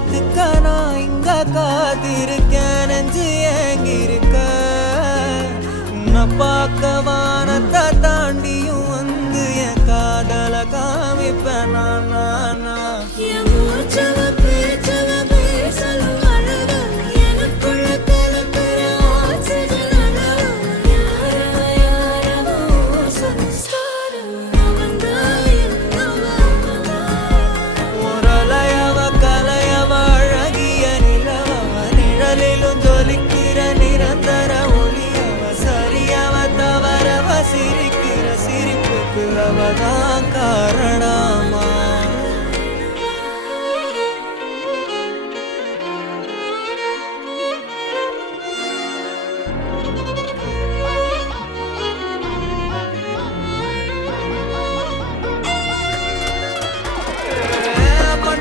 காத்துக்க நான் இங்க காத்திருக்கேன் நெஞ்சு ஏங்கிருக்க உன்னை பார்க்க வானத்தை தாண்டியும் வந்து என் காதல காமிப்பேன் நான் சிரிக்கிற சிரிப்புக்கு அவதான்